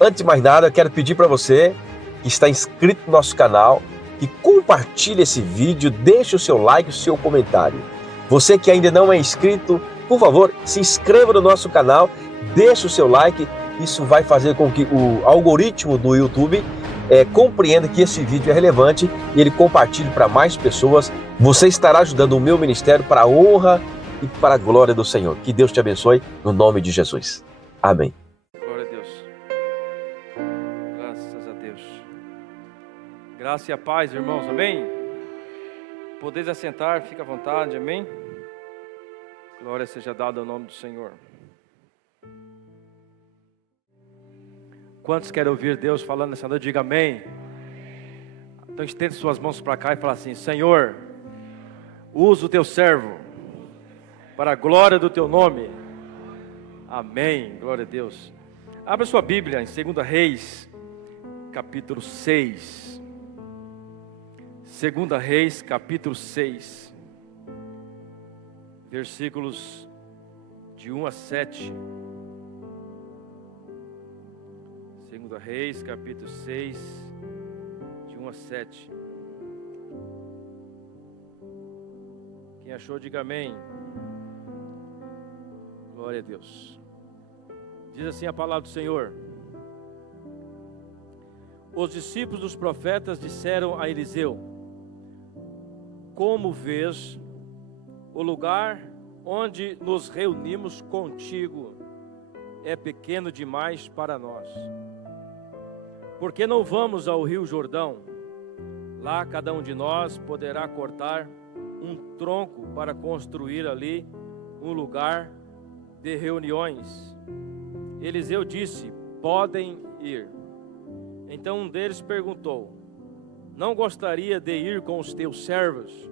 Antes de mais nada, eu quero pedir para você que está inscrito no nosso canal, que compartilhe esse vídeo, deixe o seu like, o seu comentário. Você que ainda não é inscrito, por favor, se inscreva no nosso canal, deixe o seu like. Isso vai fazer com que o algoritmo do YouTube compreenda que esse vídeo é relevante e ele compartilhe para mais pessoas. Você estará ajudando o meu ministério para a honra e para a glória do Senhor. Que Deus te abençoe, no nome de Jesus. Amém. Glória a Deus. Graças a Deus. Graça e a paz, irmãos, amém? Podeis assentar, fica à vontade, amém? Glória seja dada ao nome do Senhor. Quantos querem ouvir Deus falando nessa noite? Diga amém. Então estende suas mãos para cá e fala assim: Senhor, usa o teu servo para a glória do teu nome. Amém, glória a Deus. Abra sua Bíblia em 2 Reis, capítulo 6. 2 Reis, capítulo 6, versículos de 1 a 7. 2 Reis, capítulo 6, de 1 a 7. Quem achou, diga amém. Glória a Deus. Diz assim a palavra do Senhor: Os discípulos dos profetas disseram a Eliseu: Como vês, o lugar onde nos reunimos contigo é pequeno demais para nós. Por que não vamos ao rio Jordão? Lá cada um de nós poderá cortar um tronco para construir ali um lugar de reuniões. Eliseu disse: Podem ir. Então um deles perguntou: Não gostaria de ir com os teus servos?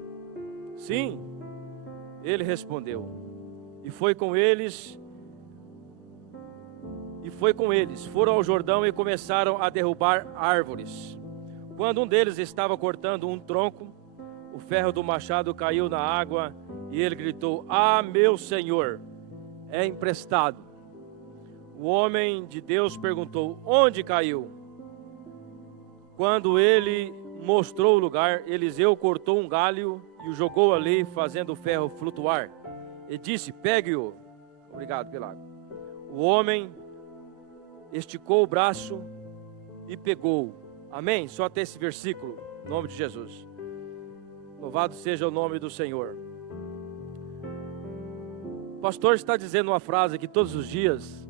Sim, ele respondeu. E foi com eles. Foram ao Jordão e começaram a derrubar árvores. Quando um deles estava cortando um tronco, o ferro do machado caiu na água e ele gritou: Ah, meu senhor, é emprestado. O homem de Deus perguntou: Onde caiu? Quando ele mostrou o lugar, Eliseu cortou um galho e o jogou ali, fazendo o ferro flutuar. E disse: Pegue-o. Obrigado pela água. O homem esticou o braço e pegou. Amém? Só até esse versículo, em nome de Jesus. Louvado seja o nome do Senhor. O pastor está dizendo uma frase aqui todos os dias,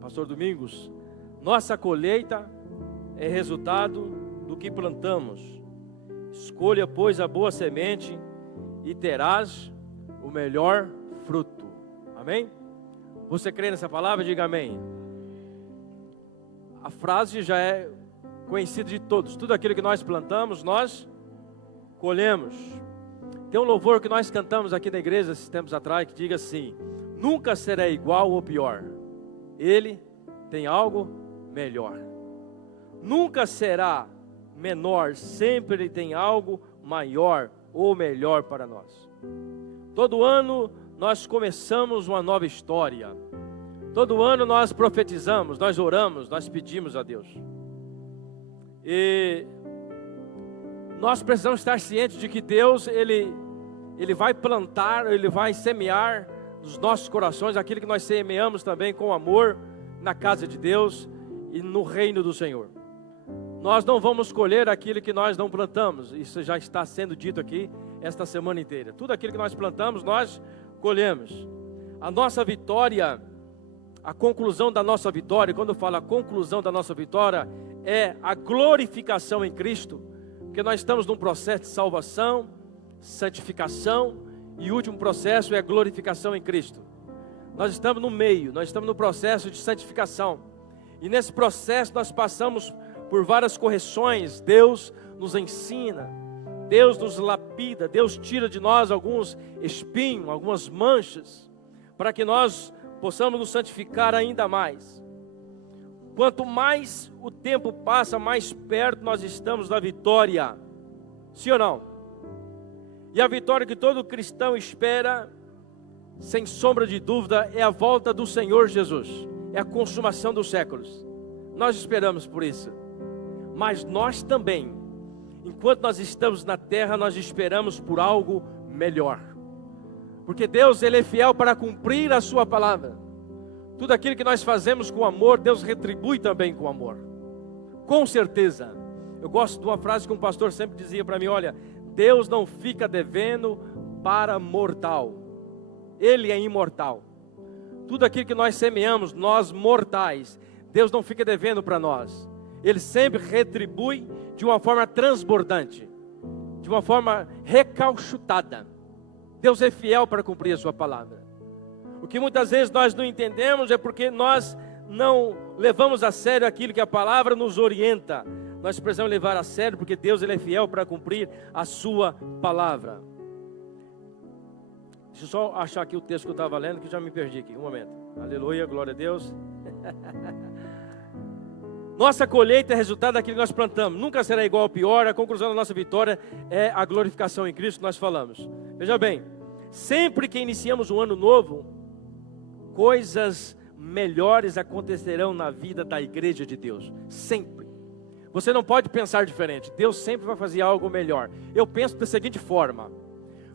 pastor Domingos: nossa colheita é resultado do que plantamos. Escolha, pois, a boa semente e terás o melhor fruto. Amém? Você crê nessa palavra? Diga amém. A frase já é conhecida de todos. Tudo aquilo que nós plantamos, nós colhemos. Tem um louvor que nós cantamos aqui na igreja esses tempos atrás, que diga assim: nunca será igual ou pior, ele tem algo melhor. Nunca será menor, sempre ele tem algo maior ou melhor para nós. Todo ano nós começamos uma nova história. Todo ano nós profetizamos, nós oramos, nós pedimos a Deus. E nós precisamos estar cientes de que Deus, Ele vai plantar, Ele vai semear nos nossos corações aquilo que nós semeamos também com amor na casa de Deus e no reino do Senhor. Nós não vamos colher aquilo que nós não plantamos. Isso já está sendo dito aqui esta semana inteira. Tudo aquilo que nós plantamos, nós colhemos. A nossa vitória, a conclusão da nossa vitória, quando eu falo a conclusão da nossa vitória, é a glorificação em Cristo, porque nós estamos num processo de salvação, santificação, e o último processo é a glorificação em Cristo. Nós estamos no meio, nós estamos no processo de santificação, e nesse processo nós passamos por várias correções. Deus nos ensina, Deus nos lapida, Deus tira de nós alguns espinhos, algumas manchas, para que nós possamos nos santificar ainda mais. Quanto mais o tempo passa, mais perto nós estamos da vitória. Sim ou não? E a vitória que todo cristão espera, sem sombra de dúvida, é a volta do Senhor Jesus. É a consumação dos séculos. nós esperamos por isso. Mas nós também, enquanto nós estamos na terra, nós esperamos por algo melhor. Porque Deus, Ele é fiel para cumprir a sua palavra. Tudo aquilo que nós fazemos com amor, Deus retribui também com amor. Com certeza. Eu gosto de uma frase que um pastor sempre dizia para mim: olha, Deus não fica devendo para mortal. Ele é imortal. Tudo aquilo que nós semeamos, nós mortais, Deus não fica devendo para nós. Ele sempre retribui de uma forma transbordante, de uma forma recalchutada. Deus é fiel para cumprir a sua palavra. O que muitas vezes nós não entendemos é porque nós não levamos a sério aquilo que a palavra nos orienta. Nós precisamos levar a sério porque Deus, Ele é fiel para cumprir a sua palavra. Deixa eu só achar aqui o texto que eu estava lendo, que já me perdi aqui, um momento. Aleluia, glória a Deus. Nossa colheita é resultado daquilo que nós plantamos. Nunca será igual ao pior. A conclusão da nossa vitória é a glorificação em Cristo que nós falamos. Veja bem, sempre que iniciamos um ano novo, coisas melhores acontecerão na vida da igreja de Deus. Sempre. Você não pode pensar diferente. Deus sempre vai fazer algo melhor. Eu penso da seguinte forma: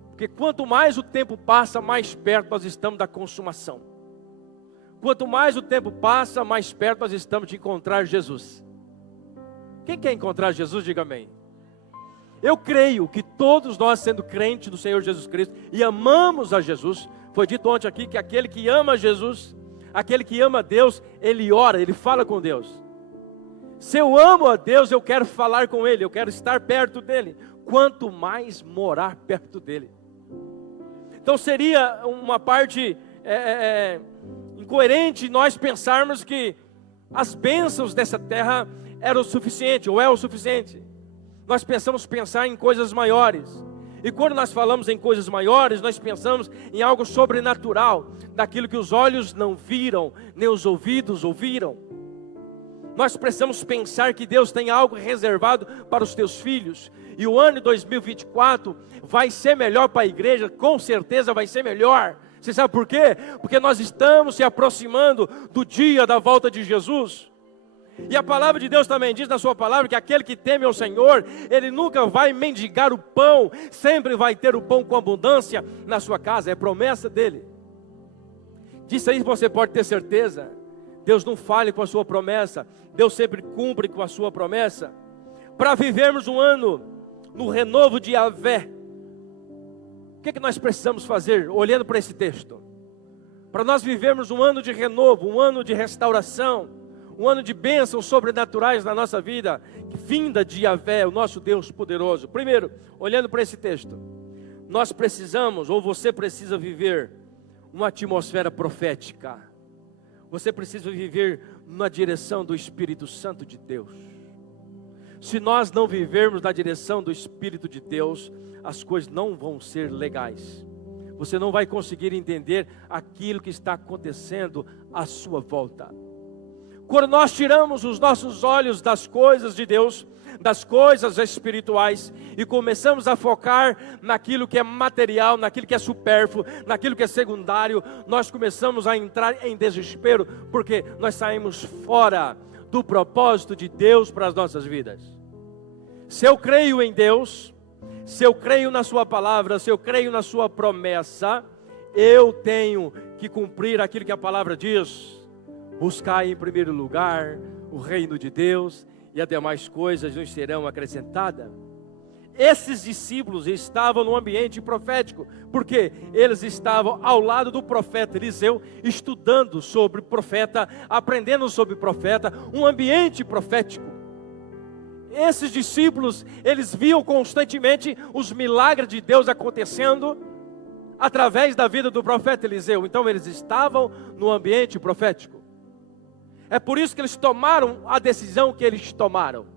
porque quanto mais o tempo passa, mais perto nós estamos da consumação. Quanto mais o tempo passa, mais perto nós estamos de encontrar Jesus. Quem quer encontrar Jesus, diga amém. Eu creio que todos nós, sendo crentes do Senhor Jesus Cristo e amamos a Jesus, foi dito ontem aqui que aquele que ama Jesus, aquele que ama Deus, ele ora, ele fala com Deus. Se eu amo a Deus, eu quero falar com Ele, eu quero estar perto dEle. Quanto mais morar perto dEle. Então seria uma parte incoerente nós pensarmos que as bênçãos dessa terra eram o suficiente, ou é o suficiente. Nós pensar em coisas maiores. E quando nós falamos em coisas maiores, nós pensamos em algo sobrenatural, daquilo que os olhos não viram, nem os ouvidos ouviram. Nós precisamos pensar que Deus tem algo reservado para os teus filhos. E o ano de 2024 vai ser melhor para a igreja, com certeza vai ser melhor. Você sabe por quê? Porque nós estamos se aproximando do dia da volta de Jesus. E a palavra de Deus também diz na sua palavra que aquele que teme ao Senhor, ele nunca vai mendigar o pão, sempre vai ter o pão com abundância na sua casa, é promessa dele. Disso aí você pode ter certeza. Deus não falha com a sua promessa, Deus sempre cumpre com a sua promessa. Para vivermos um ano no renovo de Yahvé, o que nós precisamos fazer, olhando para esse texto? Para nós vivermos um ano de renovo, um ano de restauração, um ano de bênçãos sobrenaturais na nossa vida, vinda de Yahvé, o nosso Deus poderoso. Primeiro, olhando para esse texto, nós precisamos, ou você precisa viver uma atmosfera profética. Você precisa viver na direção do Espírito Santo de Deus. Se nós não vivermos na direção do Espírito de Deus, as coisas não vão ser legais. Você não vai conseguir entender aquilo que está acontecendo à sua volta. Quando nós tiramos os nossos olhos das coisas de Deus, das coisas espirituais, e começamos a focar naquilo que é material, naquilo que é supérfluo, naquilo que é secundário, nós começamos a entrar em desespero, porque nós saímos fora do propósito de Deus para as nossas vidas. Se eu creio em Deus, se eu creio na sua palavra, se eu creio na sua promessa, eu tenho que cumprir aquilo que a palavra diz. Buscar em primeiro lugar o reino de Deus, e as demais coisas nos serão acrescentadas. Esses discípulos estavam no ambiente profético, porque eles estavam ao lado do profeta Eliseu, estudando sobre o profeta, aprendendo sobre o profeta, um ambiente profético. Esses discípulos, eles viam constantemente os milagres de Deus acontecendo através da vida do profeta Eliseu. Então eles estavam no ambiente profético. É por isso que eles tomaram a decisão que eles tomaram.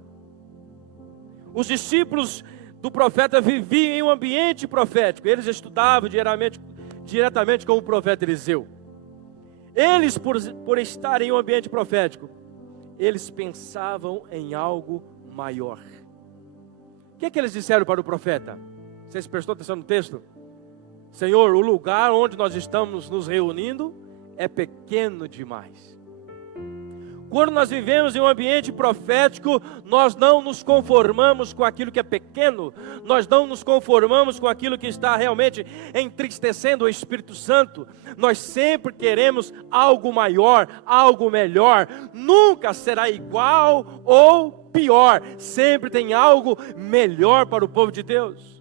Os discípulos do profeta viviam em um ambiente profético. Eles estudavam diretamente com o profeta Eliseu. Eles, por estarem em um ambiente profético, eles pensavam em algo maior. O que é que eles disseram para o profeta? Vocês prestou atenção no texto? Senhor, o lugar onde nós estamos nos reunindo é pequeno demais. Quando nós vivemos em um ambiente profético, nós não nos conformamos com aquilo que é pequeno, nós não nos conformamos com aquilo que está realmente entristecendo o Espírito Santo. Nós sempre queremos algo maior, algo melhor. Nunca será igual ou pior, sempre tem algo melhor para o povo de Deus.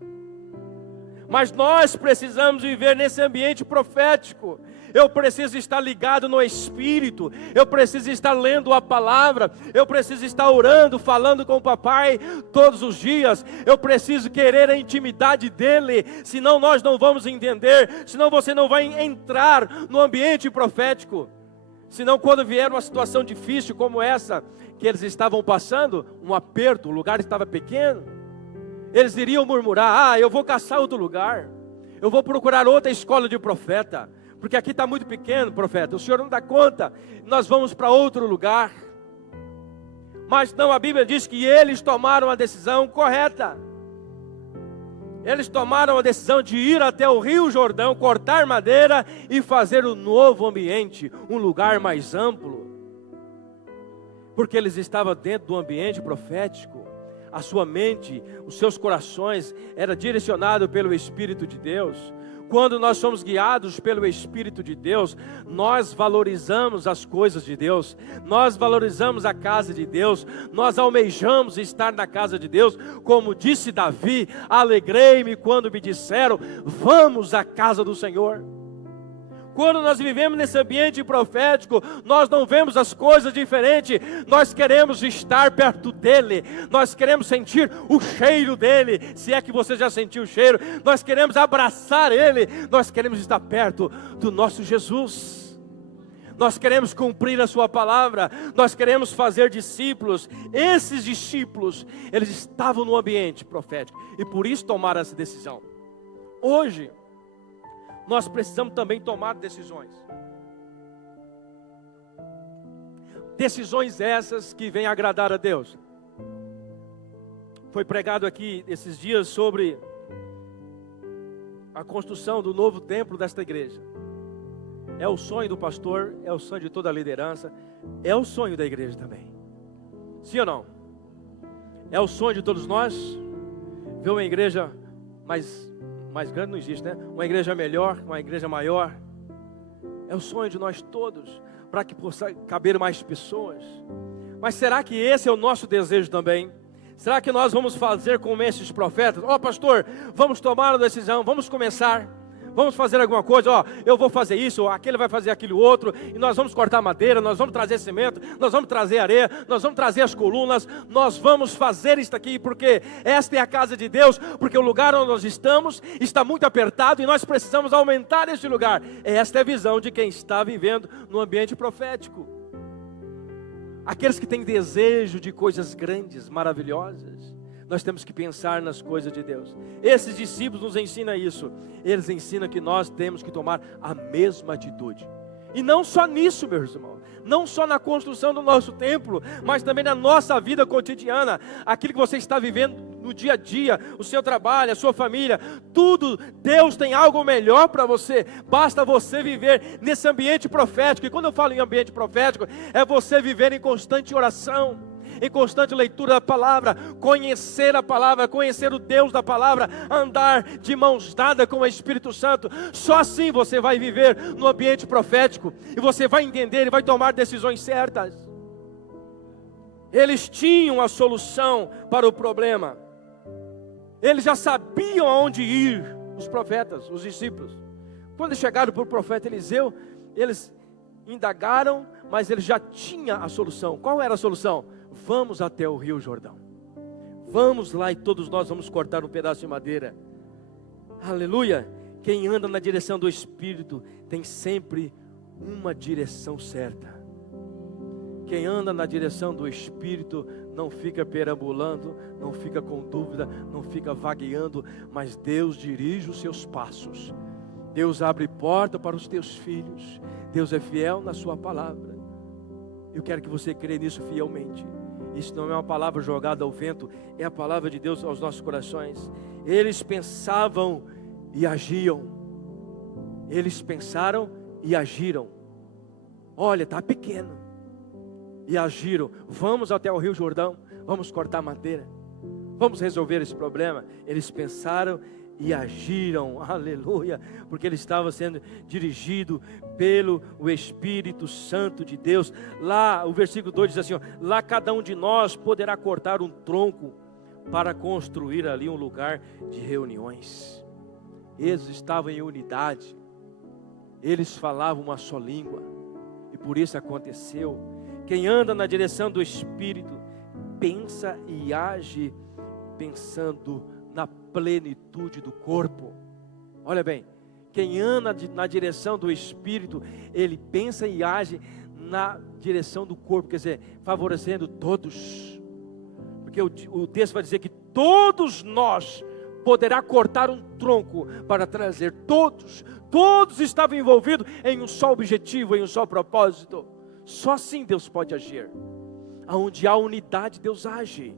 Mas nós precisamos viver nesse ambiente profético. Eu preciso estar ligado no Espírito, eu preciso estar lendo a palavra, eu preciso estar orando, falando com o papai todos os dias, eu preciso querer a intimidade dele, senão nós não vamos entender, senão você não vai entrar no ambiente profético. Senão quando vier uma situação difícil como essa, que eles estavam passando, um aperto, o lugar estava pequeno, eles iriam murmurar: eu vou caçar outro lugar, eu vou procurar outra escola de profeta, porque aqui está muito pequeno, profeta, o senhor não dá conta, nós vamos para outro lugar. Mas não, a Bíblia diz que eles tomaram a decisão correta. Eles tomaram a decisão de ir até o Rio Jordão, cortar madeira e fazer um novo ambiente, um lugar mais amplo. Porque eles estavam dentro do ambiente profético. A sua mente, os seus corações era direcionado pelo Espírito de Deus. Quando nós somos guiados pelo Espírito de Deus, nós valorizamos as coisas de Deus, nós valorizamos a casa de Deus, nós almejamos estar na casa de Deus, como disse Davi: alegrei-me quando me disseram, vamos à casa do Senhor. Quando nós vivemos nesse ambiente profético, nós não vemos as coisas diferentes, nós queremos estar perto dEle, nós queremos sentir o cheiro dEle, se é que você já sentiu o cheiro, nós queremos abraçar Ele, nós queremos estar perto do nosso Jesus, nós queremos cumprir a sua palavra, nós queremos fazer discípulos. Esses discípulos, eles estavam no ambiente profético, e por isso tomaram essa decisão. Hoje, nós precisamos também tomar decisões. Decisões essas que vêm agradar a Deus. Foi pregado aqui esses dias sobre a construção do novo templo desta igreja. É o sonho do pastor, é o sonho de toda a liderança, é o sonho da igreja também. Sim ou não? É o sonho de todos nós ver uma igreja mais grande, não existe, né? Uma igreja melhor, uma igreja maior. É o sonho de nós todos, para que possa caber mais pessoas. Mas será que esse é o nosso desejo também? Será que nós vamos fazer como esses profetas? Pastor, vamos tomar uma decisão, vamos começar, vamos fazer alguma coisa, eu vou fazer isso, aquele vai fazer aquilo outro, e nós vamos cortar madeira, nós vamos trazer cimento, nós vamos trazer areia, nós vamos trazer as colunas, nós vamos fazer isso aqui, porque esta é a casa de Deus, porque o lugar onde nós estamos está muito apertado, e nós precisamos aumentar este lugar. Esta é a visão de quem está vivendo no ambiente profético. Aqueles que têm desejo de coisas grandes, maravilhosas, nós temos que pensar nas coisas de Deus. Esses discípulos nos ensinam isso. Eles ensinam que nós temos que tomar a mesma atitude. E não só nisso, meus irmãos, não só na construção do nosso templo, mas também na nossa vida cotidiana, aquilo que você está vivendo no dia a dia, o seu trabalho, a sua família, tudo. Deus tem algo melhor para você, basta você viver nesse ambiente profético. E quando eu falo em ambiente profético, é você viver em constante oração, em constante leitura da palavra, conhecer a palavra, conhecer o Deus da palavra, andar de mãos dadas com o Espírito Santo. Só assim você vai viver no ambiente profético, e você vai entender e vai tomar decisões certas. Eles tinham a solução para o problema, eles já sabiam aonde ir, os profetas, os discípulos. Quando chegaram para o profeta Eliseu, eles indagaram, mas eles já tinham a solução. Qual era a solução? Vamos até o Rio Jordão, vamos lá e todos nós vamos cortar um pedaço de madeira. Aleluia! Quem anda na direção do Espírito tem sempre uma direção certa. Quem anda na direção do Espírito não fica perambulando, não fica com dúvida, não fica vagueando, mas Deus dirige os seus passos. Deus abre porta para os teus filhos. Deus é fiel na sua palavra. Eu quero que você creia nisso fielmente. Isso não é uma palavra jogada ao vento, é a palavra de Deus aos nossos corações. Eles pensavam e agiam. Eles pensaram e agiram. Olha, está pequeno. e agiram. Vamos até o Rio Jordão, vamos cortar madeira, vamos resolver esse problema. Eles pensaram e agiram, aleluia, porque ele estava sendo dirigido pelo Espírito Santo de Deus. Lá o versículo 2 diz assim, ó, lá cada um de nós poderá cortar um tronco para construir ali um lugar de reuniões. Eles estavam em unidade, eles falavam uma só língua, e por isso aconteceu. Quem anda na direção do Espírito pensa e age pensando na plenitude do corpo. Olha bem, quem anda na direção do Espírito, ele pensa e age na direção do corpo, quer dizer, favorecendo todos. Porque o texto vai dizer que todos nós poderá cortar um tronco para trazer todos estavam envolvidos em um só objetivo, em um só propósito. Só assim Deus pode agir. Aonde há unidade, Deus age.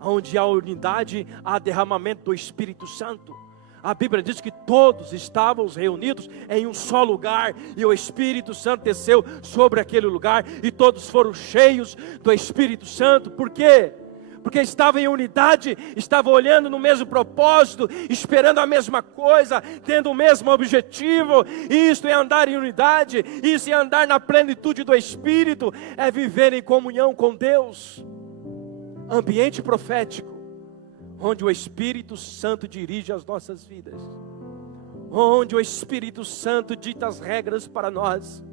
Onde há unidade, há derramamento do Espírito Santo. A Bíblia diz que todos estavam reunidos em um só lugar, e o Espírito Santo desceu sobre aquele lugar, e todos foram cheios do Espírito Santo. Por quê? Porque estavam em unidade, estavam olhando no mesmo propósito, esperando a mesma coisa, tendo o mesmo objetivo. Isto é andar em unidade, isso é andar na plenitude do Espírito, é viver em comunhão com Deus. Ambiente profético, onde o Espírito Santo dirige as nossas vidas, onde o Espírito Santo dita as regras para nós,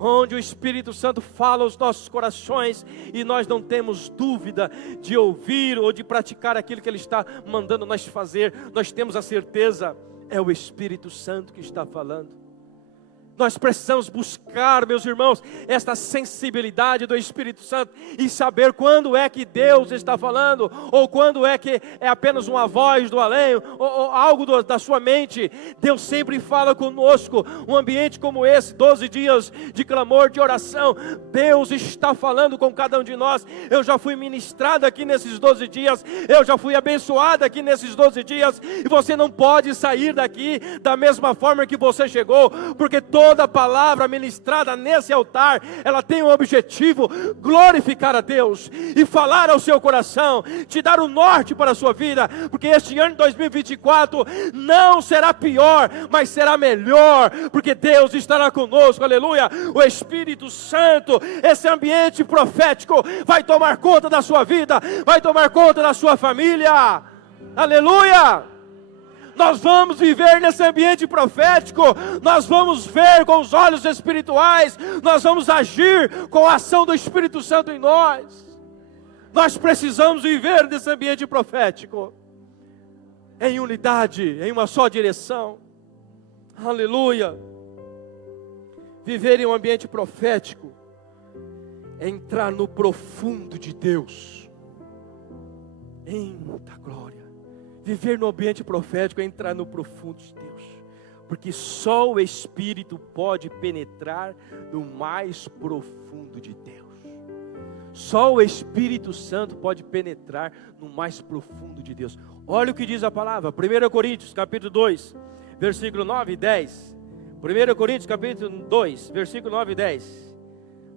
onde o Espírito Santo fala aos nossos corações, e nós não temos dúvida de ouvir ou de praticar aquilo que Ele está mandando nós fazer. Nós temos a certeza, é o Espírito Santo que está falando. Nós precisamos buscar, meus irmãos, esta sensibilidade do Espírito Santo e saber quando é que Deus está falando, ou quando é que é apenas uma voz do além, ou algo da sua mente. Deus sempre fala conosco. Um ambiente como esse, 12 dias de clamor, de oração, Deus está falando com cada um de nós. Eu já fui ministrado aqui nesses 12 dias, eu já fui abençoado aqui nesses 12 dias, e você não pode sair daqui da mesma forma que você chegou, porque toda palavra ministrada nesse altar, ela tem um objetivo: glorificar a Deus e falar ao seu coração, te dar o norte para a sua vida, porque este ano de 2024 não será pior, mas será melhor, porque Deus estará conosco, aleluia. O Espírito Santo, esse ambiente profético vai tomar conta da sua vida, vai tomar conta da sua família, aleluia. Nós vamos viver nesse ambiente profético, nós vamos ver com os olhos espirituais, nós vamos agir com a ação do Espírito Santo em nós. Nós precisamos viver nesse ambiente profético, em unidade, em uma só direção, aleluia. Viver em um ambiente profético é entrar no profundo de Deus. Eita glória! Viver no ambiente profético é entrar no profundo de Deus, porque só o Espírito pode penetrar no mais profundo de Deus. Só o Espírito Santo pode penetrar no mais profundo de Deus. Olha o que diz a palavra, 1 Coríntios capítulo 2, versículo 9 e 10. 1 Coríntios capítulo 2, versículo 9 e 10.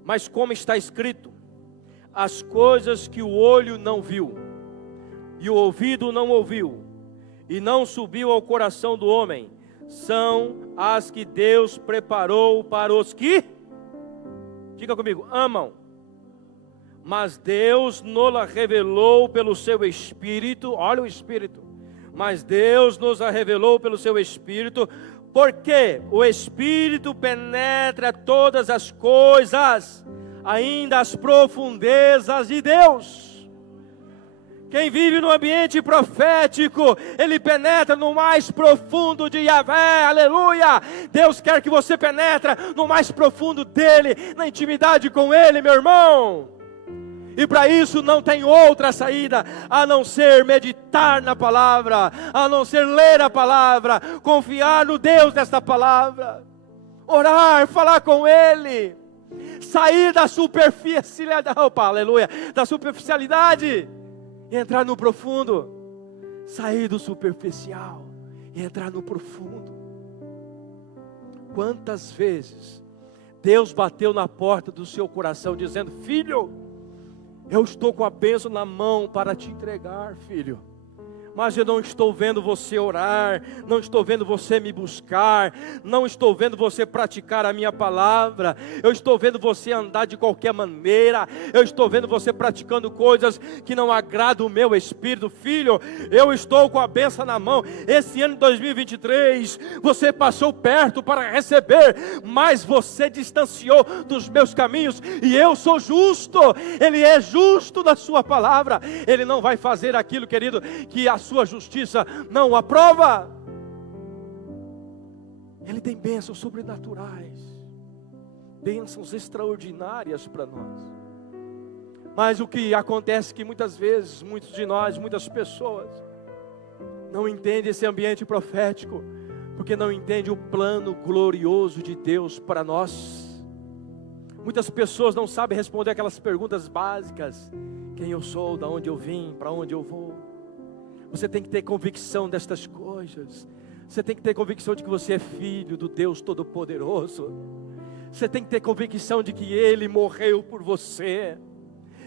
Mas como está escrito, as coisas que o olho não viu, e o ouvido não ouviu, e não subiu ao coração do homem, são as que Deus preparou para os que, diga comigo, amam. Mas Deus nos revelou pelo seu Espírito, olha o Espírito, mas Deus nos revelou pelo seu Espírito, porque o Espírito penetra todas as coisas, ainda as profundezas de Deus. Quem vive no ambiente profético, ele penetra no mais profundo de Yahvé, aleluia. Deus quer que você penetre no mais profundo dele, na intimidade com ele, meu irmão. E para isso não tem outra saída, a não ser meditar na palavra, a não ser ler a palavra, confiar no Deus desta palavra, orar, falar com ele, sair da superficialidade, opa, aleluia, da superficialidade, e entrar no profundo, sair do superficial e entrar no profundo. Quantas vezes Deus bateu na porta do seu coração dizendo: filho, eu estou com a bênção na mão para te entregar, filho. Mas eu não estou vendo você orar, não estou vendo você me buscar, não estou vendo você praticar a minha palavra, eu estou vendo você andar de qualquer maneira, eu estou vendo você praticando coisas que não agradam o meu espírito. Filho, eu estou com a bênção na mão. Esse ano de 2023, você passou perto para receber, mas você distanciou dos meus caminhos, e eu sou justo. Ele é justo na sua palavra, Ele não vai fazer aquilo, querido, que a sua justiça não aprova. Ele tem bênçãos sobrenaturais, bênçãos extraordinárias para nós. Mas o que acontece é que muitas vezes, muitos de nós, muitas pessoas não entendem esse ambiente profético, porque não entendem o plano glorioso de Deus para nós. Muitas pessoas não sabem responder aquelas perguntas básicas: quem eu sou, de onde eu vim, para onde eu vou. Você tem que ter convicção destas coisas. Você tem que ter convicção de que você é filho do Deus Todo-Poderoso. Você tem que ter convicção de que Ele morreu por você.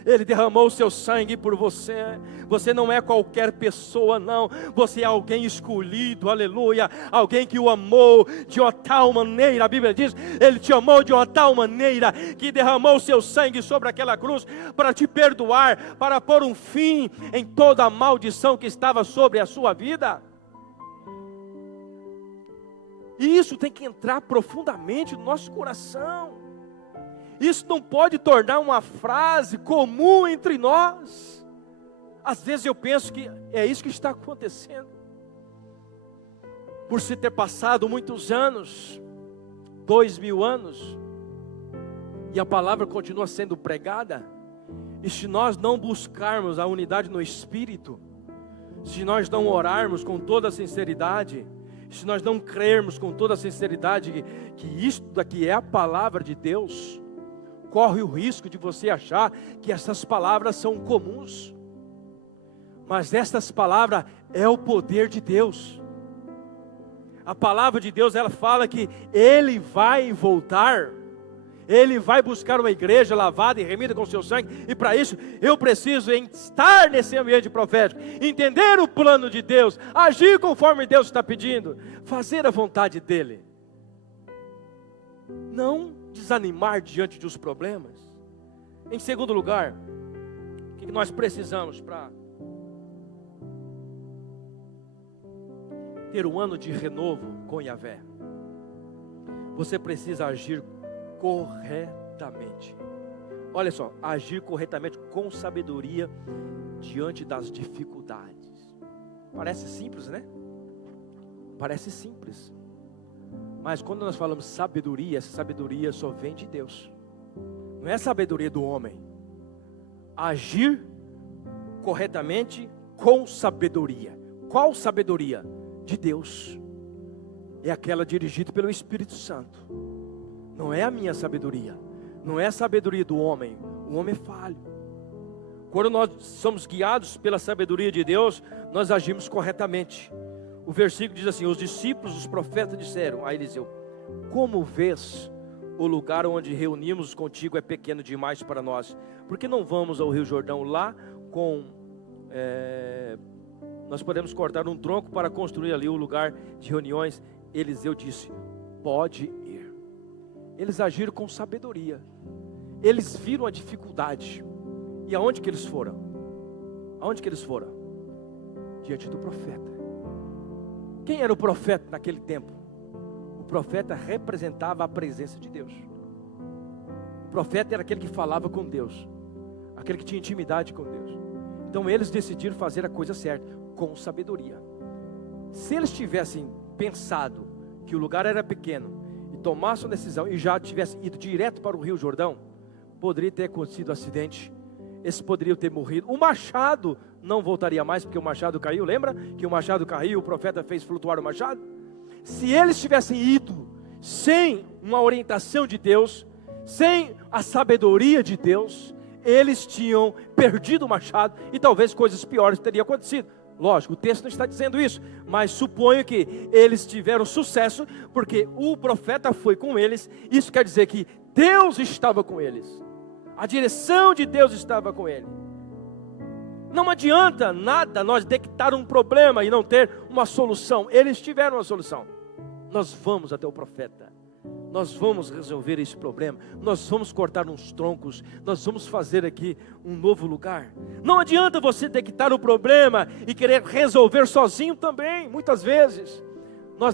Ele derramou o seu sangue por você. Você não é qualquer pessoa, não. Você é alguém escolhido, aleluia. Alguém que o amou de uma tal maneira. A Bíblia diz: Ele te amou de uma tal maneira que derramou o seu sangue sobre aquela cruz para te perdoar, para pôr um fim em toda a maldição que estava sobre a sua vida. E isso tem que entrar profundamente no nosso coração. Isso não pode tornar uma frase comum entre nós. Às vezes eu penso que é isso que está acontecendo. Por se ter passado muitos anos, 2000 anos, e a palavra continua sendo pregada, e se nós não buscarmos a unidade no Espírito, se nós não orarmos com toda a sinceridade, se nós não crermos com toda a sinceridade que isto daqui é a palavra de Deus, corre o risco de você achar que essas palavras são comuns. Mas estas palavras é o poder de Deus. A palavra de Deus, ela fala que Ele vai voltar. Ele vai buscar uma igreja lavada e remida com seu sangue. E para isso eu preciso estar nesse ambiente profético, entender o plano de Deus, agir conforme Deus está pedindo, fazer a vontade dEle. Não desanimar diante dos problemas. Em segundo lugar, o que nós precisamos para ter um ano de renovo com Yahvé? Você precisa agir corretamente. Olha só, agir corretamente com sabedoria diante das dificuldades. Parece simples, né? Parece simples. Mas quando nós falamos sabedoria, essa sabedoria só vem de Deus. Não é sabedoria do homem. Agir corretamente com sabedoria. Qual sabedoria? De Deus. É aquela dirigida pelo Espírito Santo. Não é a minha sabedoria. Não é a sabedoria do homem. O homem é falho. Quando nós somos guiados pela sabedoria de Deus, nós agimos corretamente. O versículo diz assim: os discípulos, os profetas disseram a Eliseu: como vês, o lugar onde reunimos contigo é pequeno demais para nós. Por que não vamos ao Rio Jordão? Lá nós podemos cortar um tronco para construir ali o lugar de reuniões. Eliseu disse: pode ir. Eles agiram com sabedoria. Eles viram a dificuldade. E aonde que eles foram? Aonde que eles foram? Diante do profeta. Quem era o profeta naquele tempo? O profeta representava a presença de Deus. O profeta era aquele que falava com Deus, aquele que tinha intimidade com Deus. Então eles decidiram fazer a coisa certa, com sabedoria. Se eles tivessem pensado que o lugar era pequeno e tomassem uma decisão e já tivessem ido direto para o Rio Jordão, poderia ter acontecido um acidente. Eles poderiam ter morrido. O machado não voltaria mais, porque o machado caiu. Lembra que o machado caiu, o profeta fez flutuar o machado? Se eles tivessem ido sem uma orientação de Deus, sem a sabedoria de Deus, eles tinham perdido o machado e talvez coisas piores teriam acontecido. Lógico, o texto não está dizendo isso, mas suponho que eles tiveram sucesso porque o profeta foi com eles. Isso quer dizer que Deus estava com eles. A direção de Deus estava com ele. Não adianta nada nós detectar um problema e não ter uma solução. Eles tiveram uma solução. Nós vamos até o profeta. Nós vamos resolver esse problema. Nós vamos cortar uns troncos. Nós vamos fazer aqui um novo lugar. Não adianta você detectar o problema e querer resolver sozinho também. Muitas vezes nós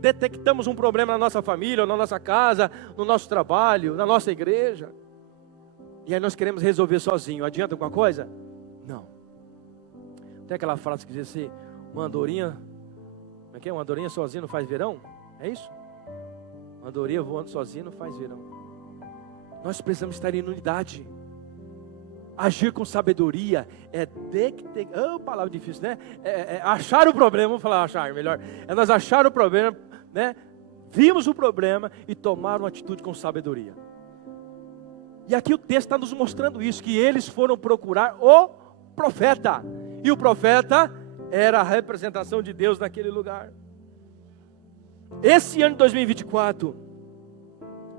detectamos um problema na nossa família, na nossa casa, no nosso trabalho, na nossa igreja. E aí nós queremos resolver sozinho. Adianta alguma coisa? Não. Tem aquela frase que diz assim: uma andorinha, como é que é? Uma andorinha sozinha não faz verão? É isso? Uma andorinha voando sozinha não faz verão. Nós precisamos estar em unidade. Agir com sabedoria palavra difícil, né? É achar o problema, vamos falar achar melhor. É nós achar o problema, né? Vimos o problema e tomar uma atitude com sabedoria. E aqui o texto está nos mostrando isso, que eles foram procurar o profeta. E o profeta era a representação de Deus naquele lugar. Esse ano de 2024,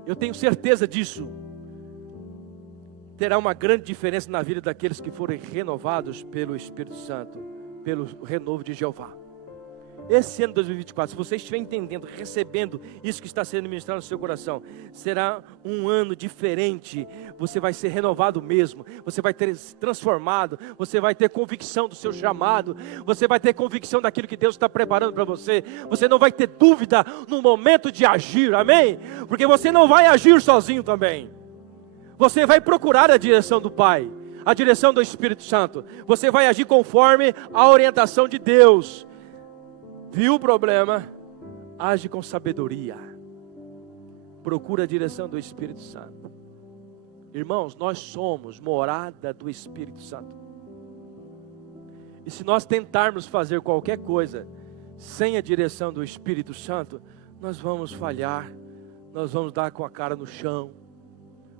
eu tenho certeza disso, terá uma grande diferença na vida daqueles que forem renovados pelo Espírito Santo, pelo renovo de Jeová. Esse ano de 2024, se você estiver entendendo, recebendo isso que está sendo ministrado no seu coração, será um ano diferente. Você vai ser renovado mesmo, você vai ter se transformado, você vai ter convicção do seu chamado, você vai ter convicção daquilo que Deus está preparando para você. Você não vai ter dúvida no momento de agir, amém? Porque você não vai agir sozinho também. Você vai procurar a direção do Pai, a direção do Espírito Santo. Você vai agir conforme a orientação de Deus. Viu o problema? Age com sabedoria. Procura a direção do Espírito Santo. Irmãos, nós somos morada do Espírito Santo. E se nós tentarmos fazer qualquer coisa sem a direção do Espírito Santo, nós vamos falhar, nós vamos dar com a cara no chão.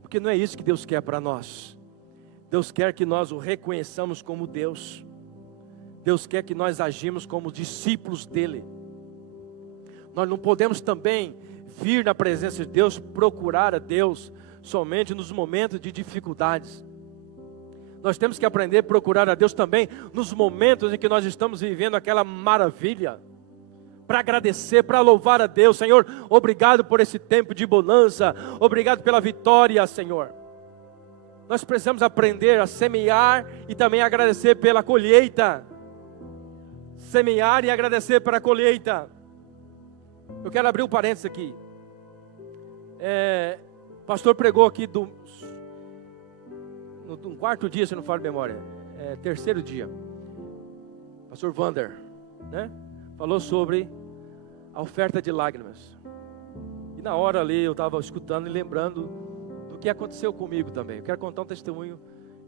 Porque não é isso que Deus quer para nós. Deus quer que nós o reconheçamos como Deus. Deus quer que nós agimos como discípulos dele. Nós não podemos também vir na presença de Deus, procurar a Deus somente nos momentos de dificuldades. Nós temos que aprender a procurar a Deus também nos momentos em que nós estamos vivendo aquela maravilha, para agradecer, para louvar a Deus. Senhor, obrigado por esse tempo de bonança, obrigado pela vitória, Senhor. Nós precisamos aprender a semear e também agradecer pela colheita. Semear e agradecer pela colheita. Eu quero abrir um parênteses aqui. O pastor pregou aqui no quarto dia, se não falo de memória, terceiro dia. Pastor Vander, né? Falou sobre a oferta de lágrimas. E na hora ali eu estava escutando e lembrando do que aconteceu comigo também. Eu quero contar um testemunho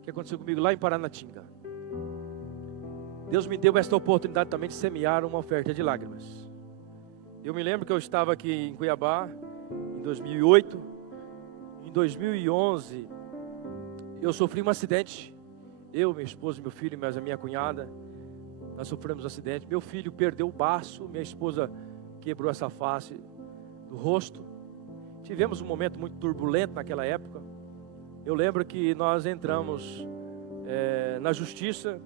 que aconteceu comigo lá em Paranatinga. Deus me deu esta oportunidade também de semear uma oferta de lágrimas. Eu me lembro que eu estava aqui em Cuiabá em 2008. Em 2011 eu sofri um acidente. Eu, minha esposa, meu filho, mas a minha cunhada, nós sofremos um acidente. Meu filho perdeu o baço, minha esposa quebrou essa face do rosto. Tivemos um momento muito turbulento naquela época. Eu lembro que nós entramos na justiça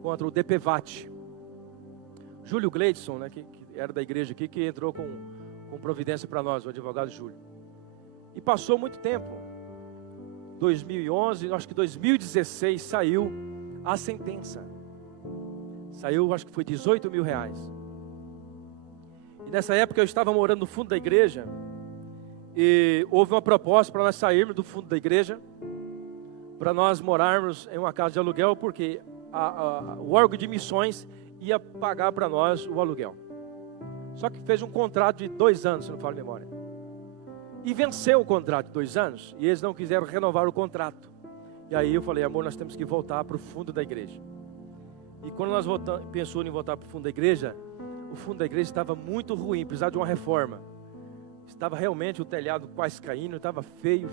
contra o DPVAT. Júlio Gleidson, né, que era da igreja aqui, que entrou com providência para nós, o advogado Júlio. E passou muito tempo. 2011, acho que 2016 saiu a sentença. Saiu, acho que foi 18 mil reais. E nessa época eu estava morando no fundo da igreja. E houve uma proposta para nós sairmos do fundo da igreja, para nós morarmos em uma casa de aluguel, porque o órgão de missões ia pagar para nós o aluguel. Só que fez um contrato de 2 anos, se não falo de memória. E venceu o contrato de 2 anos, e eles não quiseram renovar o contrato. E aí eu falei, amor, nós temos que voltar para o fundo da igreja. E quando nós pensou em voltar para o fundo da igreja, o fundo da igreja estava muito ruim, precisava de uma reforma. Estava realmente o telhado quase caindo, estava feio.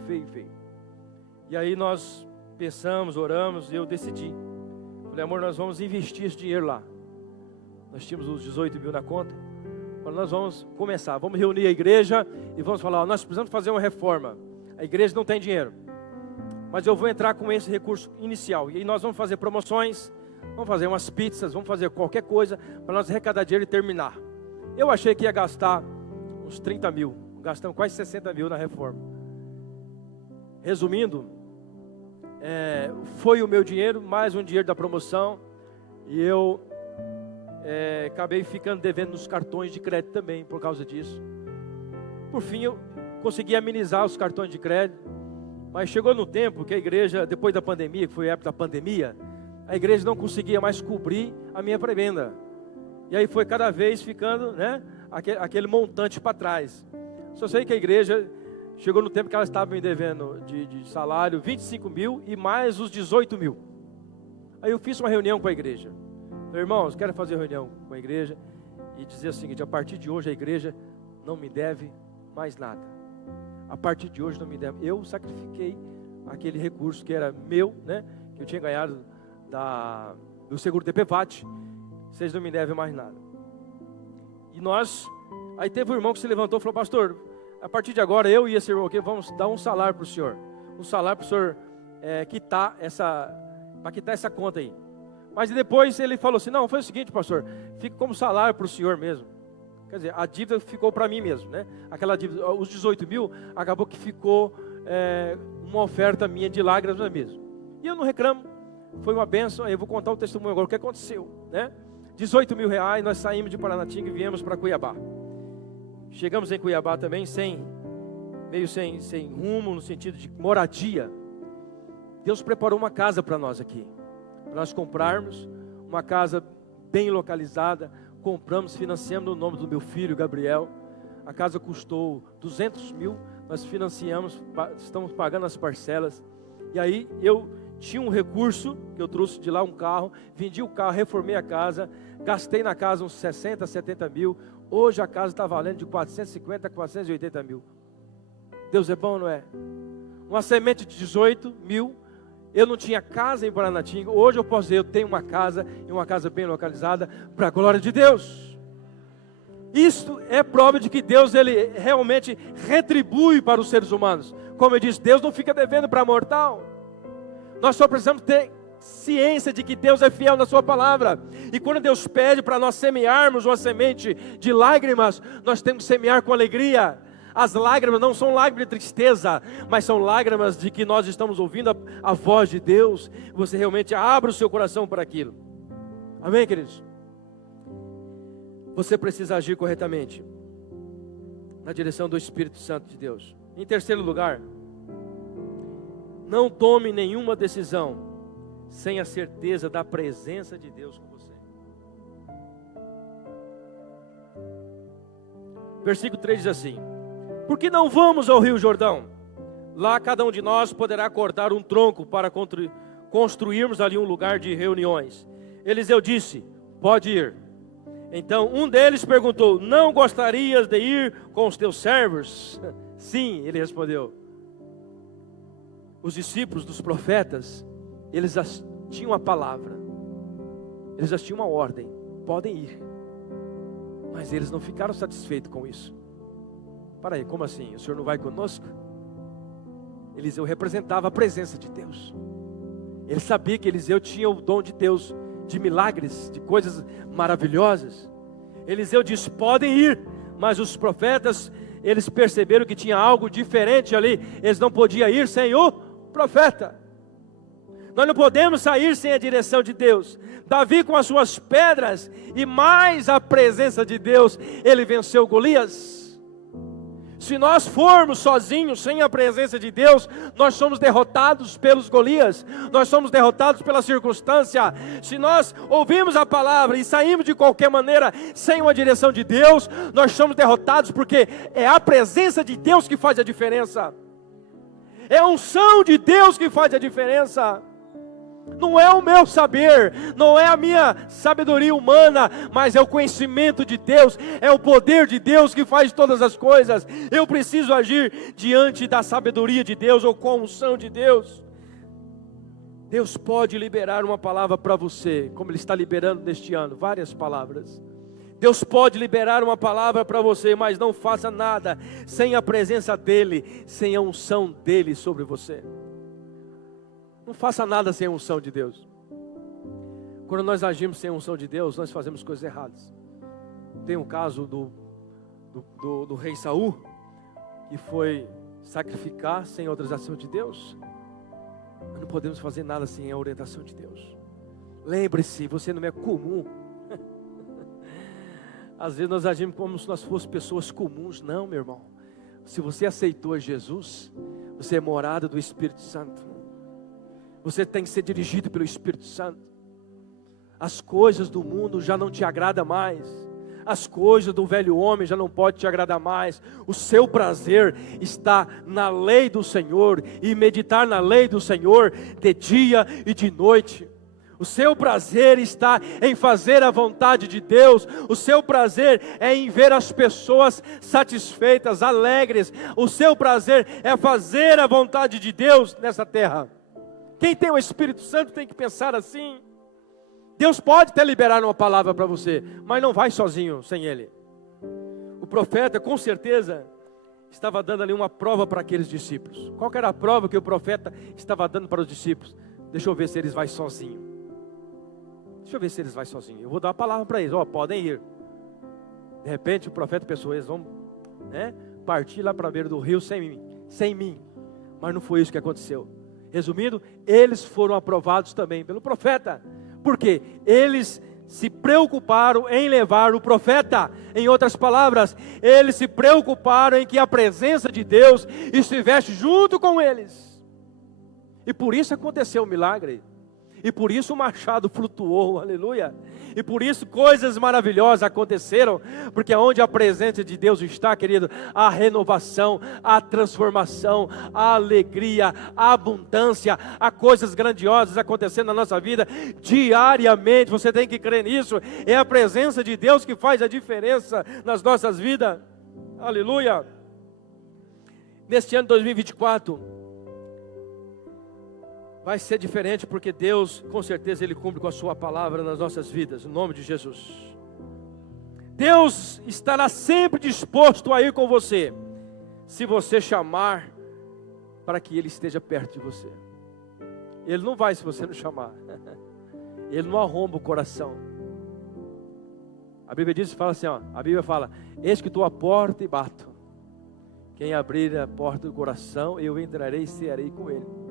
E aí nós pensamos, oramos, e eu decidi. Falei, amor, nós vamos investir esse dinheiro lá. Nós tínhamos os 18 mil na conta. Falei, nós vamos começar, vamos reunir a igreja e vamos falar, nós precisamos fazer uma reforma. a igreja não tem dinheiro, mas eu vou entrar com esse recurso inicial. E aí nós vamos fazer promoções, vamos fazer umas pizzas, vamos fazer qualquer coisa para nós arrecadar dinheiro e terminar. Eu achei que ia gastar uns 30 mil, gastamos quase 60 mil na reforma. Resumindo, foi o meu dinheiro, mais um dinheiro da promoção, e eu acabei ficando devendo nos cartões de crédito também, por causa disso. Por fim, eu consegui amenizar os cartões de crédito, mas chegou no tempo que a igreja, depois da pandemia, que foi a época da pandemia, a igreja não conseguia mais cobrir a minha prebenda. E aí foi cada vez ficando, né, aquele montante para trás. Só sei que a igreja chegou no tempo que ela estava me devendo de salário 25 mil e mais os 18 mil. Aí eu fiz uma reunião com a igreja. Falei, irmãos, quero fazer reunião com a igreja e dizer o seguinte: a partir de hoje a igreja não me deve mais nada. A partir de hoje não me deve. Eu sacrifiquei aquele recurso que era meu, né, que eu tinha ganhado do seguro DPVAT. Vocês não me devem mais nada. E aí teve um irmão que se levantou e falou: pastor, a partir de agora eu e esse irmão aqui vamos dar um salário para o senhor. Um salário para o senhor quitar essa conta aí. Mas depois ele falou assim: não, foi o seguinte, pastor, fica como salário para o senhor mesmo. Quer dizer, a dívida ficou para mim mesmo, né? Aquela dívida, os 18 mil, acabou que ficou uma oferta minha de lágrimas mesmo. E eu não reclamo, foi uma bênção. Aí eu vou contar o testemunho agora, o que aconteceu, né? 18 mil reais, nós saímos de Paranatinga e viemos para Cuiabá. Chegamos em Cuiabá também meio sem rumo, no sentido de moradia. Deus preparou uma casa para nós aqui, para nós comprarmos uma casa bem localizada. Compramos, financiamos no nome do meu filho Gabriel. A casa custou 200 mil, nós financiamos, estamos pagando as parcelas. E aí eu tinha um recurso, que eu trouxe de lá um carro, vendi o carro, reformei a casa, gastei na casa uns 60, 70 mil. Hoje a casa está valendo de 450 a 480 mil. Deus é bom, não é? Uma semente de 18 mil. Eu não tinha casa em Paranatinga. Hoje eu posso dizer, eu tenho uma casa, e uma casa bem localizada, para a glória de Deus. Isto é prova de que Deus, Ele realmente retribui para os seres humanos. Como eu disse, Deus não fica devendo para mortal. Nós só precisamos ter ciência de que Deus é fiel na sua palavra. E quando Deus pede para nós semearmos uma semente de lágrimas, nós temos que semear com alegria. As lágrimas não são lágrimas de tristeza, mas são lágrimas de que nós estamos ouvindo a voz de Deus. Você realmente abre o seu coração para aquilo. Amém, queridos? Você precisa agir corretamente na direção do Espírito Santo de Deus. Em terceiro lugar, não tome nenhuma decisão sem a certeza da presença de Deus com você. Versículo 3 diz assim: por que não vamos ao Rio Jordão? Lá cada um de nós poderá cortar um tronco para construirmos ali um lugar de reuniões. Eliseu disse: pode ir. Então um deles perguntou: não gostarias de ir com os teus servos? Sim, ele respondeu. Os discípulos dos profetas, eles já tinham a palavra, eles já tinham uma ordem: podem ir. Mas eles não ficaram satisfeitos com isso. Para aí, como assim? O senhor não vai conosco? Eliseu representava a presença de Deus. Ele sabia que Eliseu tinha o dom de Deus, de milagres, de coisas maravilhosas. Eliseu disse: podem ir. Mas os profetas, eles perceberam que tinha algo diferente ali. Eles não podiam ir sem o profeta. Nós não podemos sair sem a direção de Deus. Davi, com as suas pedras e mais a presença de Deus, ele venceu Golias. Se nós formos sozinhos, sem a presença de Deus, nós somos derrotados pelos Golias, nós somos derrotados pela circunstância. Se nós ouvimos a palavra e saímos de qualquer maneira, sem uma direção de Deus, nós somos derrotados, porque é a presença de Deus que faz a diferença. É a unção de Deus que faz a diferença. Não é o meu saber, não é a minha sabedoria humana, mas é o conhecimento de Deus, é o poder de Deus que faz todas as coisas. Eu preciso agir diante da sabedoria de Deus, ou com a unção de Deus. Deus pode liberar uma palavra para você, como Ele está liberando neste ano, várias palavras. Deus pode liberar uma palavra para você, mas não faça nada sem a presença dEle, sem a unção dEle sobre você. Não faça nada sem a unção de Deus. Quando nós agimos sem a unção de Deus, nós fazemos coisas erradas. Tem um caso do rei Saul, que foi sacrificar sem autorização de Deus. Nós não podemos fazer nada sem a orientação de Deus. Lembre-se, você não é comum. Às vezes nós agimos como se nós fôssemos pessoas comuns. Não, meu irmão. Se você aceitou Jesus, você é morada do Espírito Santo. Você tem que ser dirigido pelo Espírito Santo. As coisas do mundo já não te agradam mais. As coisas do velho homem já não podem te agradar mais. O seu prazer está na lei do Senhor, e meditar na lei do Senhor de dia e de noite. O seu prazer está em fazer a vontade de Deus. O seu prazer é em ver as pessoas satisfeitas, alegres. O seu prazer é fazer a vontade de Deus nessa terra. Quem tem o Espírito Santo tem que pensar assim. Deus pode até liberar uma palavra para você, mas não vai sozinho sem Ele. O profeta com certeza estava dando ali uma prova para aqueles discípulos. Qual que era a prova que o profeta estava dando para os discípulos? Deixa eu ver se eles vão sozinho. Deixa eu ver se eles vão sozinho. Eu vou dar uma palavra para eles. Podem ir. De repente o profeta pensou, eles vão partir lá para a beira do rio sem mim. Mas não foi isso que aconteceu. Resumindo, eles foram aprovados também pelo profeta. Por quê? Eles se preocuparam em levar o profeta. Em outras palavras, eles se preocuparam em que a presença de Deus estivesse junto com eles. E por isso aconteceu o milagre. E por isso o machado flutuou, aleluia. E por isso coisas maravilhosas aconteceram. Porque onde a presença de Deus está, querido, a renovação, a transformação, a alegria, a abundância, há coisas grandiosas acontecendo na nossa vida diariamente. Você tem que crer nisso. É a presença de Deus que faz a diferença nas nossas vidas, aleluia. Neste ano 2024 vai ser diferente, porque Deus, com certeza, Ele cumpre com a sua palavra nas nossas vidas, em nome de Jesus. Deus estará sempre disposto a ir com você, se você chamar para que Ele esteja perto de você. Ele não vai se você não chamar. Ele não arromba o coração. A Bíblia diz, fala assim, a Bíblia fala, eis que estou à porta e bato. Quem abrir a porta do coração, eu entrarei e cearei com ele.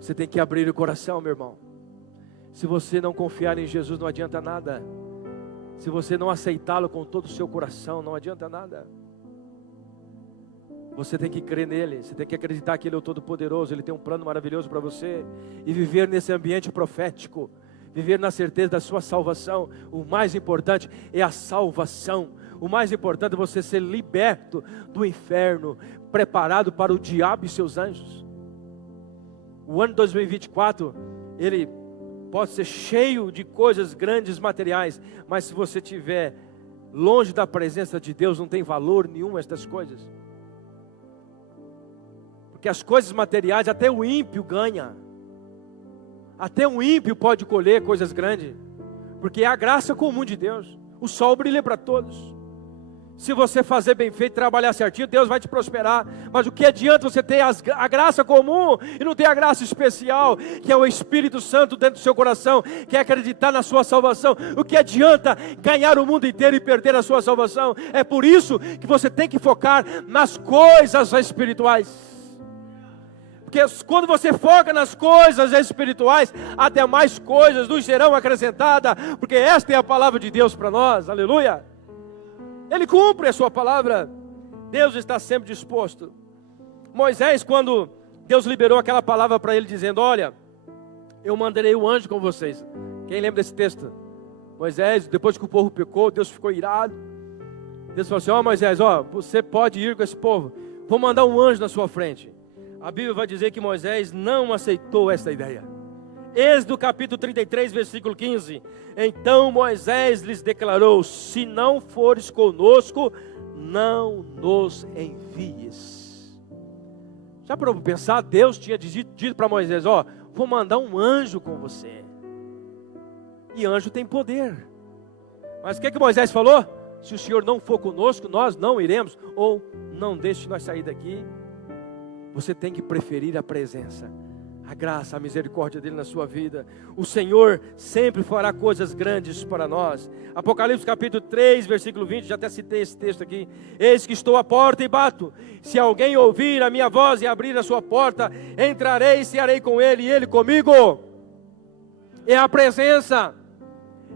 Você tem que abrir o coração, meu irmão. Se você não confiar em Jesus, não adianta nada. Se você não aceitá-lo com todo o seu coração, não adianta nada. Você tem que crer nele, você tem que acreditar que Ele é o Todo-Poderoso, Ele tem um plano maravilhoso para você. E viver nesse ambiente profético, viver na certeza da sua salvação. O mais importante é a salvação. O mais importante é você ser liberto do inferno, preparado para o diabo e seus anjos. O ano 2024, ele pode ser cheio de coisas grandes, materiais, mas se você estiver longe da presença de Deus, não tem valor nenhum estas coisas. Porque as coisas materiais, até o ímpio ganha. Até um ímpio pode colher coisas grandes, porque é a graça comum de Deus. O sol brilha para todos. Se você fazer bem feito, trabalhar certinho, Deus vai te prosperar. Mas o que adianta você ter a graça comum e não ter a graça especial, que é o Espírito Santo dentro do seu coração, que é acreditar na sua salvação? O que adianta ganhar o mundo inteiro e perder a sua salvação? É por isso que você tem que focar nas coisas espirituais. Porque quando você foca nas coisas espirituais, as demais coisas nos serão acrescentadas, porque esta é a palavra de Deus para nós, aleluia. Ele cumpre a sua palavra. Deus está sempre disposto. Moisés, quando Deus liberou aquela palavra para ele, dizendo, olha, eu mandarei o anjo com vocês. Quem lembra desse texto? Moisés, depois que o povo pecou, Deus ficou irado. Deus falou assim, Moisés, você pode ir com esse povo. Vou mandar um anjo na sua frente. A Bíblia vai dizer que Moisés não aceitou essa ideia. Êxodo capítulo 33, versículo 15. Então Moisés lhes declarou, se não fores conosco, não nos envies. Já para pensar, Deus tinha dito para Moisés, vou mandar um anjo com você. E anjo tem poder. Mas o que Moisés falou? Se o Senhor não for conosco, nós não iremos, ou não deixe nós sair daqui. Você tem que preferir a presença, a graça, a misericórdia dele na sua vida. O Senhor sempre fará coisas grandes para nós. Apocalipse capítulo 3, versículo 20, já até citei esse texto aqui. Eis que estou à porta e bato. Se alguém ouvir a minha voz e abrir a sua porta, entrarei e cearei com ele e ele comigo. É a presença.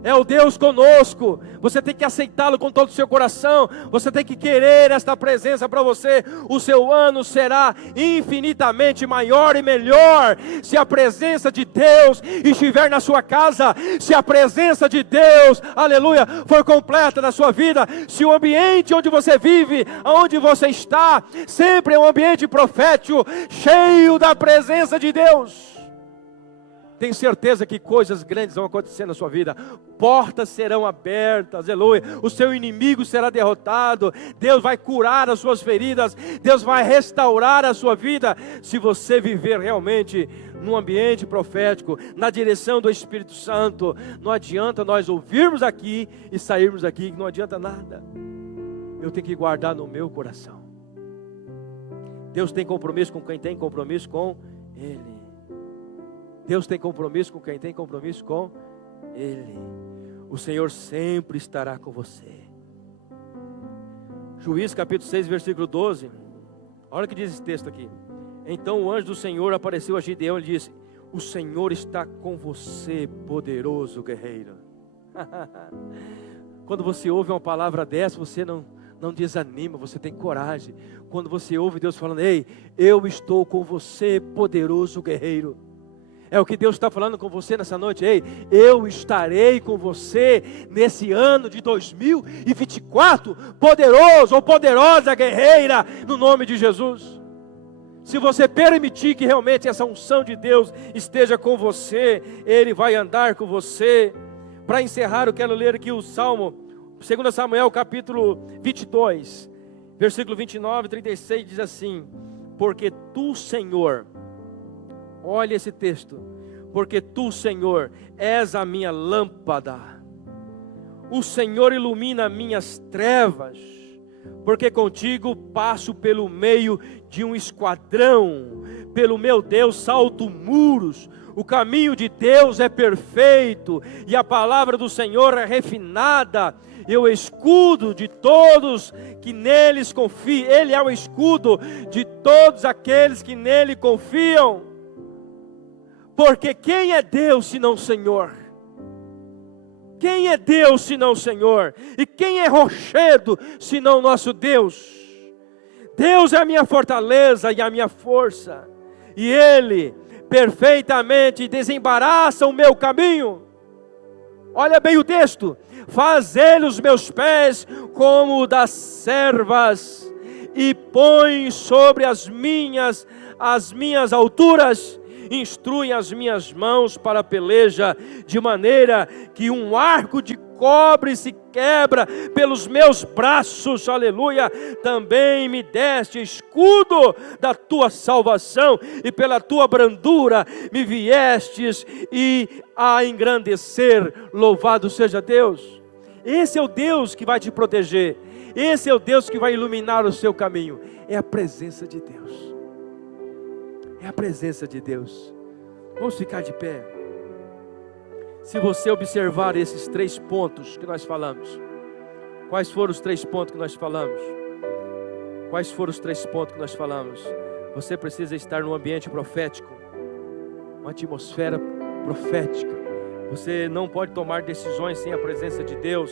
É o Deus conosco. Você tem que aceitá-lo com todo o seu coração. Você tem que querer esta presença para você. O seu ano será infinitamente maior e melhor se a presença de Deus estiver na sua casa. Se a presença de Deus, aleluia, for completa na sua vida. Se o ambiente onde você vive, onde você está, sempre é um ambiente profético, cheio da presença de Deus. Tenho certeza que coisas grandes vão acontecer na sua vida. Portas serão abertas, aleluia. O seu inimigo será derrotado. Deus vai curar as suas feridas. Deus vai restaurar a sua vida. Se você viver realmente num ambiente profético, na direção do Espírito Santo. Não adianta nós ouvirmos aqui e sairmos aqui, não adianta nada. Eu tenho que guardar no meu coração. Deus tem compromisso com quem tem compromisso com Ele. Deus tem compromisso com quem tem compromisso com Ele. O Senhor sempre estará com você. Juízes capítulo 6, versículo 12. Olha o que diz esse texto aqui. Então o anjo do Senhor apareceu a Gideão e disse: o Senhor está com você, poderoso guerreiro. Quando você ouve uma palavra dessa, você não desanima, você tem coragem. Quando você ouve Deus falando: ei, eu estou com você, poderoso guerreiro. É o que Deus está falando com você nessa noite. Ei, eu estarei com você nesse ano de 2024, poderoso ou poderosa guerreira, no nome de Jesus. Se você permitir que realmente essa unção de Deus esteja com você, Ele vai andar com você. Para encerrar, eu quero ler aqui o Salmo, 2 Samuel capítulo 22, versículo 29 e 36, diz assim: porque tu, Senhor, olha esse texto, porque tu, Senhor, és a minha lâmpada, o Senhor ilumina minhas trevas, porque contigo passo pelo meio de um esquadrão, pelo meu Deus salto muros, o caminho de Deus é perfeito, e a palavra do Senhor é refinada. Eu escudo de todos que neles confiam. Ele é o escudo de todos aqueles que nele confiam. Porque quem é Deus senão o Senhor? Quem é Deus senão o Senhor? E quem é rochedo senão o nosso Deus? Deus é a minha fortaleza e a minha força, e Ele perfeitamente desembaraça o meu caminho. Olha bem o texto: faz Ele os meus pés como o das servas, e põe sobre as minhas alturas. Instrui as minhas mãos para a peleja, de maneira que um arco de cobre se quebra pelos meus braços, aleluia. Também me deste escudo da tua salvação, e pela tua brandura me viestes e a engrandecer. Louvado seja Deus. Esse é o Deus que vai te proteger, esse é o Deus que vai iluminar o seu caminho. É a presença de Deus. É a presença de Deus. Vamos ficar de pé. Se você observar esses 3 pontos que nós falamos. Quais foram os 3 pontos que nós falamos? Quais foram os 3 pontos que nós falamos? Você precisa estar num ambiente profético, uma atmosfera profética. Você não pode tomar decisões sem a presença de Deus.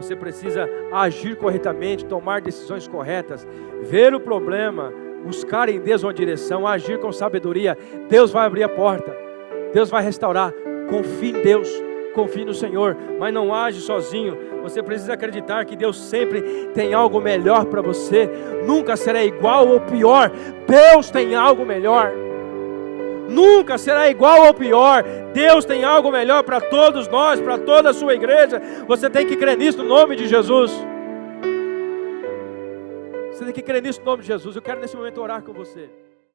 Você precisa agir corretamente, tomar decisões corretas, ver o problema, buscar em Deus uma direção, agir com sabedoria. Deus vai abrir a porta, Deus vai restaurar. Confie em Deus, confie no Senhor, mas não age sozinho. Você precisa acreditar que Deus sempre tem algo melhor para você. Nunca será igual ou pior. Deus tem algo melhor. Nunca será igual ou pior. Deus tem algo melhor para todos nós, para toda a sua igreja. Você tem que crer nisso no nome de Jesus. Você tem que crer nisso no nome de Jesus. Eu quero nesse momento orar com você.